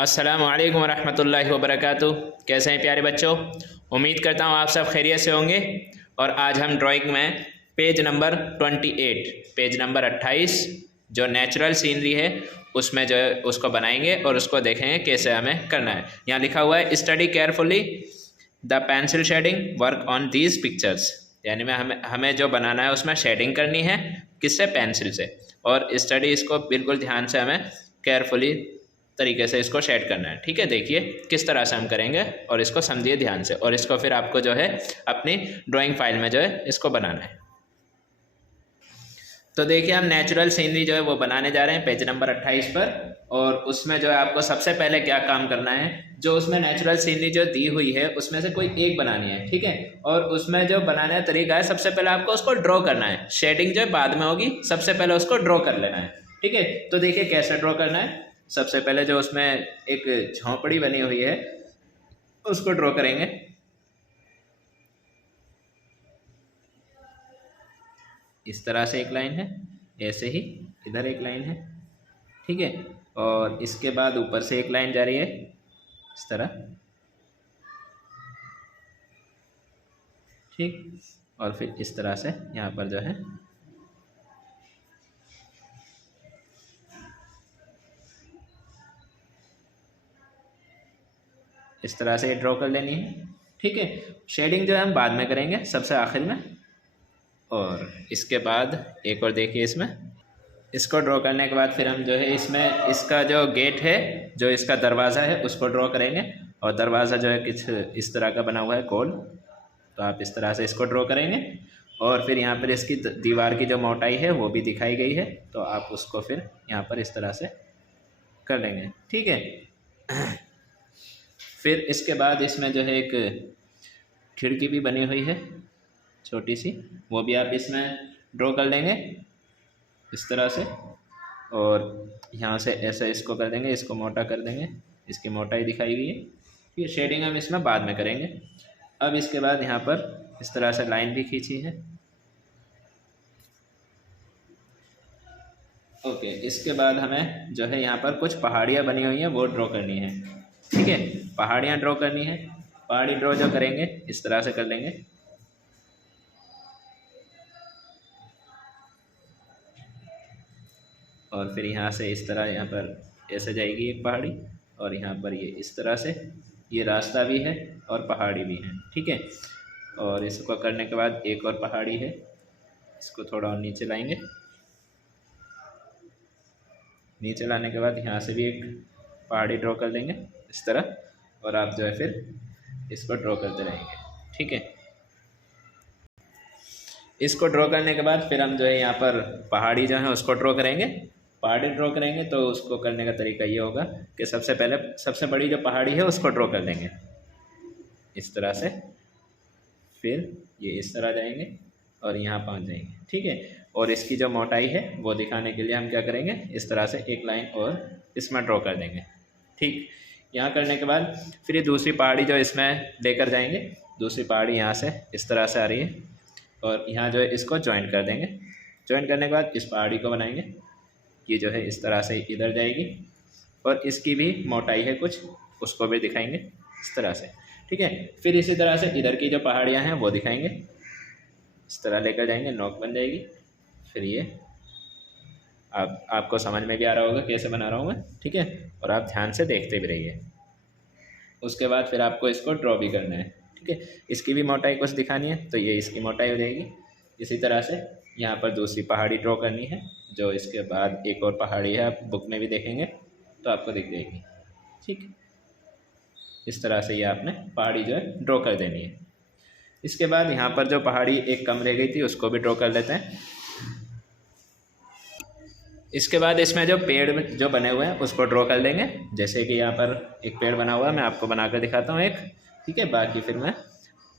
अस्सलामु अलैकुम रहमतुल्लाहि व बरकातुहू। कैसे हैं प्यारे बच्चों? उम्मीद करता हूँ आप सब खैरियत से होंगे। और आज हम ड्राइंग में पेज नंबर 28, पेज नंबर 28 जो नेचुरल सीनरी है उसमें जो है उसको बनाएंगे और उसको देखेंगे कैसे हमें करना है। यहाँ लिखा हुआ है study carefully the pencil shading work on these pictures, यानी में हमें जो बनाना है उसमें शेडिंग करनी है किससे? पेंसिल से। और स्टडी इसको बिल्कुल ध्यान से हमें केयरफुली तरीके से इसको शेड करना है। ठीक है, देखिए किस तरह से हम करेंगे और इसको समझिए ध्यान से, और इसको फिर आपको जो है अपनी ड्राइंग फाइल में जो है इसको बनाना है। तो देखिए हम नेचुरल सीनरी जो है वो बनाने जा रहे हैं पेज नंबर 28 पर। और उसमें जो है आपको सबसे पहले क्या काम करना है, जो उसमें नेचुरल सीनरी जो दी हुई है उसमें से कोई एक बनानी है। ठीक है, और उसमें जो बनाने का तरीका है, सबसे पहले आपको उसको ड्रॉ करना है। शेडिंग जो है बाद में होगी, सबसे पहले उसको ड्रॉ कर लेना है। ठीक है, तो देखिए कैसे ड्रॉ करना है। सबसे पहले जो उसमें एक झोंपड़ी बनी हुई है उसको ड्रॉ करेंगे। इस तरह से एक लाइन है, ऐसे ही इधर एक लाइन है। ठीक है, और इसके बाद ऊपर से एक लाइन जा रही है इस तरह। ठीक, और फिर इस तरह से यहाँ पर जो है इस तरह से ड्रॉ कर लेनी है। ठीक है, शेडिंग जो है हम बाद में करेंगे, सबसे आखिर में। और इसके बाद एक और देखिए, इसमें इसको ड्रॉ करने के बाद फिर हम जो है इसमें इसका जो गेट है, जो इसका दरवाज़ा है उसको ड्रॉ करेंगे। और दरवाज़ा जो है कुछ इस तरह का बना हुआ है गोल, तो आप इस तरह से इसको ड्रॉ करेंगे। और फिर यहाँ पर इसकी दीवार की जो मोटाई है वो भी दिखाई गई है, तो आप उसको फिर यहाँ पर इस तरह से कर लेंगे। ठीक है, फिर इसके बाद इसमें जो है एक खिड़की भी बनी हुई है छोटी सी, वो भी आप इसमें ड्रॉ कर लेंगे इस तरह से। और यहाँ से ऐसे इसको कर देंगे, इसको मोटा कर देंगे, इसकी मोटाई दिखाई गई है। ठीक है, शेडिंग हम इसमें बाद में करेंगे। अब इसके बाद यहाँ पर इस तरह से लाइन भी खींची है। ओके, इसके बाद हमें जो है यहाँ पर कुछ पहाड़ियाँ बनी हुई हैं वो ड्रॉ करनी है। ठीक है, पहाड़ियाँ ड्रॉ करनी है। पहाड़ी ड्रॉ जो करेंगे इस तरह से कर लेंगे। और फिर यहाँ से इस तरह यहाँ पर ऐसे जाएगी एक पहाड़ी, और यहाँ पर ये इस तरह से ये रास्ता भी है और पहाड़ी भी है। ठीक है, और इसको करने के बाद एक और पहाड़ी है, इसको थोड़ा और नीचे लाएंगे। नीचे लाने के बाद यहाँ से भी एक पहाड़ी ड्रॉ कर देंगे इस तरह, और आप जो है फिर इसको ड्रॉ करते रहेंगे। ठीक है, इसको ड्रॉ करने के बाद फिर हम जो है यहाँ पर पहाड़ी जो है उसको ड्रॉ करेंगे। पहाड़ी ड्रॉ करेंगे तो उसको करने का तरीका ये होगा कि सबसे पहले सबसे बड़ी जो पहाड़ी है उसको ड्रॉ कर देंगे इस तरह से। फिर ये इस तरह जाएंगे और यहाँ पहुँच जाएंगे। ठीक है, और इसकी जो मोटाई है वो दिखाने के लिए हम क्या करेंगे, इस तरह से एक लाइन और इसमें ड्रॉ कर देंगे। ठीक, यहाँ करने के बाद फिर ये दूसरी पहाड़ी जो इसमें लेकर जाएंगे, दूसरी पहाड़ी यहाँ से इस तरह से आ रही है, और यहाँ जो है इसको ज्वाइन कर देंगे। ज्वाइन करने के बाद इस पहाड़ी को बनाएंगे, ये जो है इस तरह से इधर जाएगी, और इसकी भी मोटाई है कुछ, उसको भी दिखाएंगे इस तरह से। ठीक है, फिर इसी तरह से इधर की जो पहाड़ियाँ हैं वो दिखाएंगे, इस तरह लेकर जाएंगे, नोक बन जाएगी। फिर ये आपको समझ में भी आ रहा होगा कैसे बना रहा हूँ मैं। ठीक है, और आप ध्यान से देखते भी रहिए। उसके बाद फिर आपको इसको ड्रॉ भी करना है। ठीक है, इसकी भी मोटाई कुछ दिखानी है, तो ये इसकी मोटाई हो जाएगी। इसी तरह से यहाँ पर दूसरी पहाड़ी ड्रॉ करनी है, जो इसके बाद एक और पहाड़ी है, आप बुक में भी देखेंगे तो आपको दिख जाएगी। ठीक, इस तरह से ये आपने पहाड़ी जो है ड्रॉ कर देनी है। इसके बाद यहाँ पर जो पहाड़ी एक कम रह गई थी उसको भी ड्रॉ कर लेते हैं। इसके बाद इसमें जो पेड़ जो बने हुए हैं उसको ड्रॉ कर लेंगे। जैसे कि यहाँ पर एक पेड़ बना हुआ है, मैं आपको बनाकर दिखाता हूँ एक। ठीक है, बाकी फिर मैं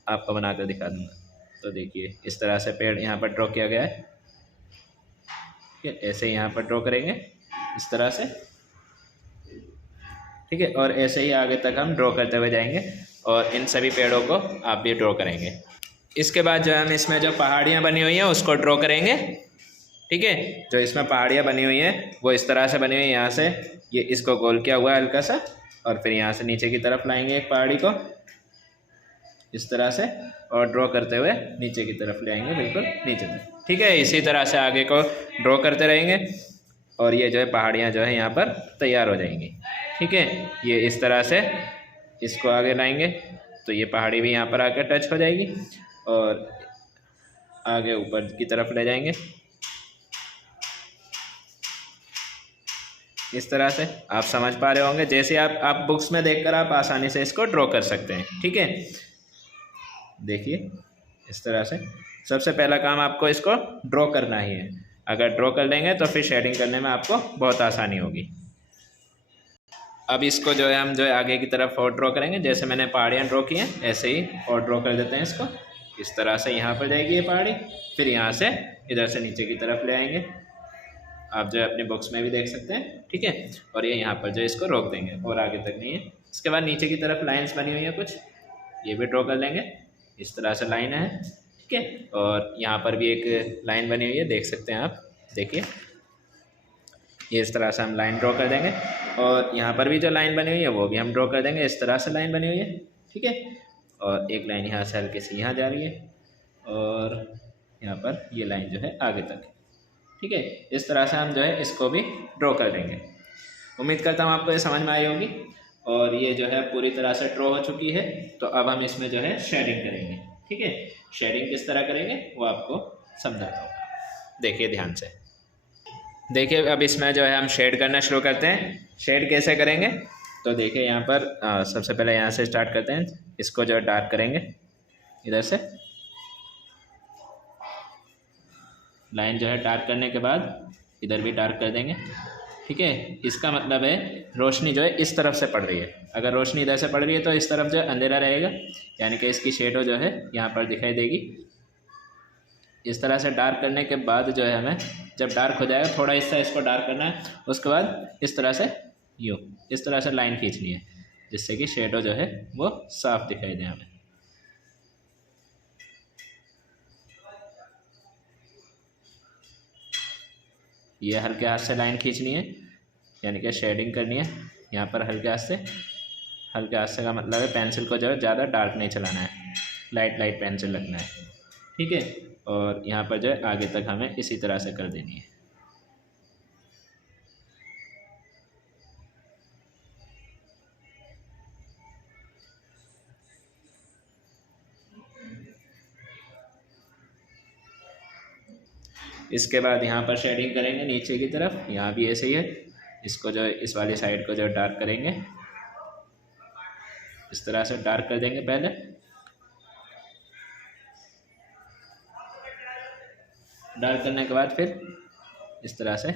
आपको बनाकर दिखा दूँगा। तो देखिए इस तरह से पेड़ यहाँ पर ड्रॉ किया गया है। ठीक है, ऐसे यहाँ पर ड्रॉ करेंगे इस तरह से। ठीक है, और ऐसे ही आगे तक हम ड्रॉ करते हुए जाएंगे, और इन सभी पेड़ों को आप भी ड्रॉ करेंगे। इसके बाद जो हम इसमें जो पहाड़ियाँ बनी हुई हैं उसको ड्रॉ करेंगे। ठीक है, जो इसमें पहाड़ियाँ बनी हुई हैं वो इस तरह से बनी हुई है। यहाँ से ये इसको गोल किया हुआ है हल्का सा, और फिर यहाँ से नीचे की तरफ लाएंगे एक पहाड़ी को इस तरह से, और ड्रॉ करते हुए नीचे की तरफ ले आएंगे, बिल्कुल नीचे तक। ठीक है, इसी तरह से आगे को ड्रॉ करते रहेंगे और ये जो है पहाड़ियाँ जो है यहाँ पर तैयार हो जाएंगी। ठीक है, ये इस तरह से इसको आगे लाएंगे तो ये पहाड़ी भी यहाँ पर आकर टच हो जाएगी और आगे ऊपर की तरफ ले जाएंगे इस तरह से। आप समझ पा रहे होंगे, जैसे आप बुक्स में देखकर आप आसानी से इसको ड्रॉ कर सकते हैं। ठीक है, देखिए इस तरह से सबसे पहला काम आपको इसको ड्रॉ करना ही है। अगर ड्रॉ कर लेंगे तो फिर शेडिंग करने में आपको बहुत आसानी होगी। अब इसको जो है हम जो है आगे की तरफ और ड्रॉ करेंगे, जैसे मैंने पहाड़ियाँ ड्रॉ की हैं ऐसे ही और ड्रॉ कर देते हैं इसको इस तरह से। यहाँ पर जाएगी ये पहाड़ी, फिर यहाँ से इधर से नीचे की तरफ ले आएंगे, आप जो है अपने बॉक्स में भी देख सकते हैं। ठीक है, और ये यहाँ पर जो इसको रोक देंगे और आगे तक नहीं है। इसके बाद नीचे की तरफ लाइंस बनी हुई है कुछ, ये भी ड्रॉ कर लेंगे इस तरह से लाइन है। ठीक है, और यहाँ पर भी एक लाइन बनी हुई है, देख सकते हैं आप, देखिए ये इस तरह से हम लाइन ड्रॉ कर देंगे और यहाँ पर भी जो लाइन बनी हुई है वो भी हम ड्रॉ कर देंगे, इस तरह से लाइन बनी हुई है। ठीक है, और एक लाइन यहाँ से हल्के से यहाँ जा रही है और यहाँ पर ये लाइन जो है आगे तक। ठीक है, इस तरह से हम जो है इसको भी ड्रॉ कर देंगे। उम्मीद करता हूँ आपको ये समझ में आई होगी और ये जो है पूरी तरह से ड्रॉ हो चुकी है। तो अब हम इसमें जो है शेडिंग करेंगे। ठीक है, शेडिंग किस तरह करेंगे वो आपको समझाता हूँ, देखिए ध्यान से। देखिए अब इसमें जो है हम शेड करना शुरू करते हैं। शेड कैसे करेंगे तो देखिए यहाँ पर सबसे पहले यहाँ से स्टार्ट करते हैं, इसको जो है डार्क करेंगे, इधर से लाइन जो है डार्क करने के बाद इधर भी डार्क कर देंगे। ठीक है, इसका मतलब है रोशनी जो है इस तरफ से पड़ रही है, अगर रोशनी इधर से पड़ रही है तो इस तरफ जो है अंधेरा रहेगा, यानी कि इसकी शेडो जो है यहाँ पर दिखाई देगी। इस तरह से डार्क करने के बाद जो है हमें जब डार्क हो जाएगा थोड़ा हिस्सा इसको डार्क करना है, उसके बाद इस तरह से यूँ इस तरह से लाइन खींचनी है जिससे कि शेडो जो है वो साफ दिखाई दे हमें। ये हल्के हाथ से लाइन खींचनी है, यानी कि शेडिंग करनी है यहाँ पर हल्के हाथ से। हल्के हाथ से का मतलब है पेंसिल को जो है ज़्यादा डार्क नहीं चलाना है, लाइट लाइट पेंसिल रखना है। ठीक है, और यहाँ पर जो है आगे तक हमें इसी तरह से कर देनी है। इसके बाद यहाँ पर शेडिंग करेंगे नीचे की तरफ, यहाँ भी ऐसे ही है। इसको जो इस वाली साइड को जो डार्क करेंगे, इस तरह से डार्क कर देंगे पहले। डार्क करने के बाद फिर इस तरह से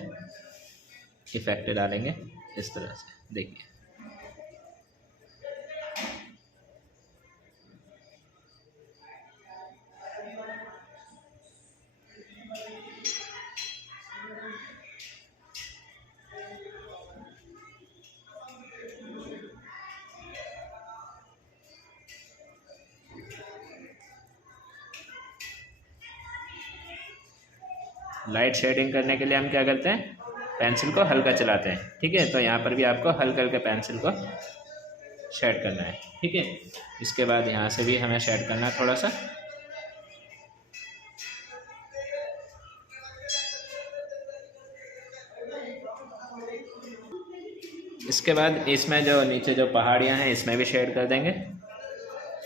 इफेक्ट डालेंगे इस तरह से, देखिए। लाइट शेडिंग करने के लिए हम क्या करते हैं, पेंसिल को हल्का चलाते हैं। ठीक है, तो यहाँ पर भी आपको हल्का हल्का पेंसिल को शेड करना है। ठीक है, इसके बाद यहाँ से भी हमें शेड करना है थोड़ा सा। इसके बाद इसमें जो नीचे जो पहाड़ियाँ हैं इसमें भी शेड कर देंगे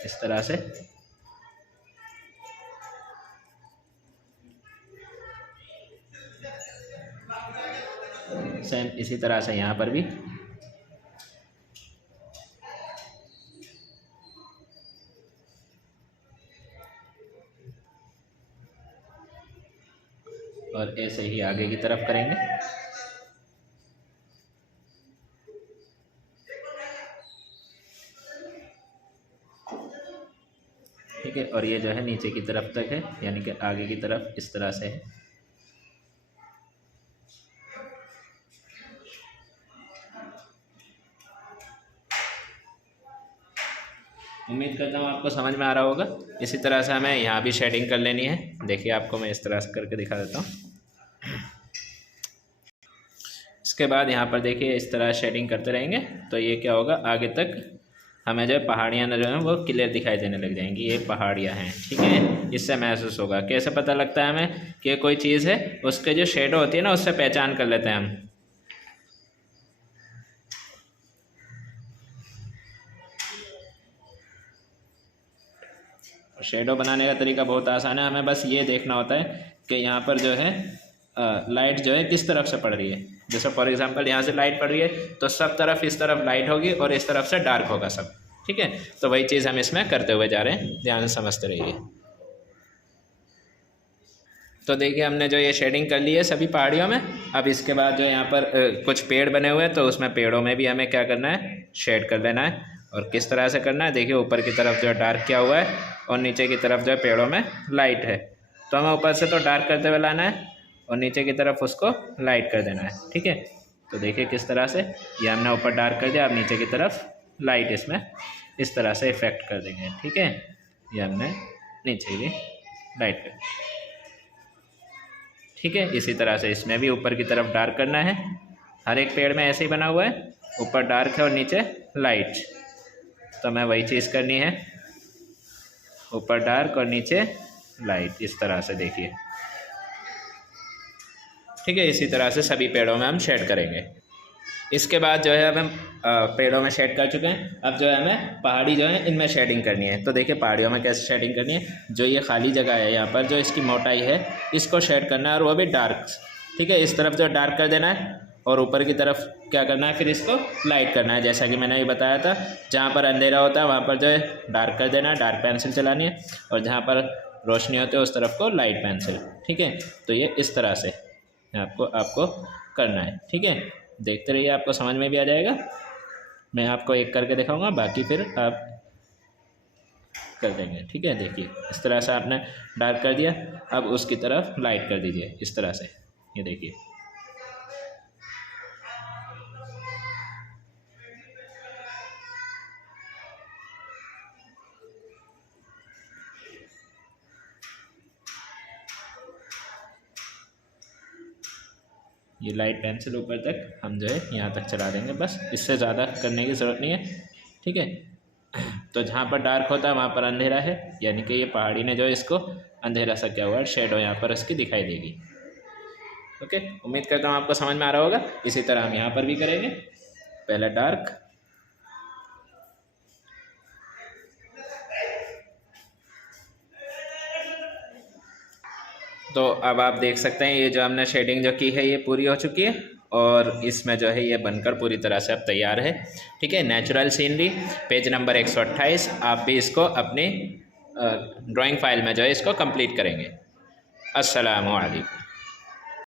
इस तरह से। सेम इसी तरह से यहाँ पर भी। और ऐसे ही आगे की तरफ करेंगे। ठीक है, और ये जो है नीचे की तरफ तक है, यानी कि आगे की तरफ इस तरह से है। उम्मीद करता हूँ आपको समझ में आ रहा होगा। इसी तरह से हमें यहाँ भी शेडिंग कर लेनी है। देखिए आपको मैं इस तरह से करके दिखा देता हूँ। उसके बाद यहाँ पर देखिए इस तरह शेडिंग करते रहेंगे तो ये क्या होगा, आगे तक हमें जो है पहाड़ियाँ जो हैं वो क्लियर दिखाई देने लग जाएंगी। ये पहाड़ियाँ हैं, ठीक है, इससे महसूस होगा। कैसे पता लगता है हमें कि कोई चीज़ है, उसके जो शेडो होती है ना उससे पहचान कर लेते हैं हम। शेडो बनाने का तरीका बहुत आसान है, हमें बस ये देखना होता है कि यहाँ पर जो है लाइट जो है किस तरफ से पड़ रही है। जैसे फॉर एग्जांपल यहाँ से लाइट पड़ रही है तो सब तरफ इस तरफ लाइट होगी और इस तरफ से डार्क होगा सब, ठीक है। तो वही चीज़ हम इसमें करते हुए जा रहे हैं, ध्यान से समझते रहिए। तो देखिए हमने जो ये शेडिंग कर ली है सभी पहाड़ियों में। अब इसके बाद जो यहाँ पर कुछ पेड़ बने हुए हैं तो उसमें पेड़ों में भी हमें क्या करना है, शेड कर लेना है। और किस तरह से करना है, देखिए ऊपर की तरफ जो है डार्क किया हुआ है और नीचे की तरफ जो है पेड़ों में लाइट है, तो हमें ऊपर से तो डार्क करते हुए लाना है और नीचे की तरफ उसको लाइट कर देना है, ठीक है। तो देखिए किस तरह से ये हमने ऊपर डार्क कर दिया, अब नीचे की तरफ लाइट इसमें इस तरह से इफेक्ट कर देंगे, ठीक है। ये हमने नीचे की लाइट कर, ठीक है। इसी तरह से इसमें भी ऊपर की तरफ डार्क करना है। हर एक पेड़ में ऐसे ही बना हुआ है, ऊपर डार्क है और नीचे लाइट, तो हमें वही चीज़ करनी है, ऊपर डार्क और नीचे लाइट, इस तरह से देखिए, ठीक है। इसी तरह से सभी पेड़ों में हम शेड करेंगे। इसके बाद जो है अब हम पेड़ों में शेड कर चुके हैं, अब जो है हमें पहाड़ी जो है इनमें शेडिंग करनी है। तो देखिए पहाड़ियों में कैसे शेडिंग करनी है, जो ये खाली जगह है यहाँ पर जो इसकी मोटाई है इसको शेड करना है और वो भी डार्क, ठीक है। इस तरफ जो डार्क कर देना है और ऊपर की तरफ क्या करना है, फिर इसको लाइट करना है। जैसा कि मैंने ये बताया था, जहाँ पर अंधेरा होता है वहाँ पर जो है डार्क कर देना है, डार्क पेंसिल चलानी है, और जहाँ पर रोशनी होती है उस तरफ को लाइट पेंसिल, ठीक है। तो ये इस तरह से आपको करना है, ठीक है। देखते रहिए, आपको समझ में भी आ जाएगा। मैं आपको एक करके दिखाऊंगा, बाकी फिर आप कर देंगे, ठीक है। देखिए इस तरह से आपने डार्क कर दिया, अब उसकी तरफ लाइट कर दीजिए इस तरह से, ये देखिए। ये लाइट पेंसिल ऊपर तक हम जो है यहाँ तक चला देंगे, बस इससे ज़्यादा करने की ज़रूरत नहीं है, ठीक है। तो जहाँ पर डार्क होता है वहाँ पर अंधेरा है, यानी कि ये पहाड़ी ने जो इसको अंधेरा सा क्या हुआ है, शेडो यहाँ पर इसकी दिखाई देगी। ओके, उम्मीद करता हूँ आपको समझ में आ रहा होगा। इसी तरह हम यहाँ पर भी करेंगे, पहले डार्क, तो अब आप देख सकते हैं ये जो हमने शेडिंग जो की है ये पूरी हो चुकी है और इसमें जो है ये बनकर पूरी तरह से अब तैयार है, ठीक है। नेचुरल सीनरी पेज नंबर 128, आप भी इसको अपनी ड्राइंग फाइल में जो है इसको कंप्लीट करेंगे। अस्सलामु अलैकुम।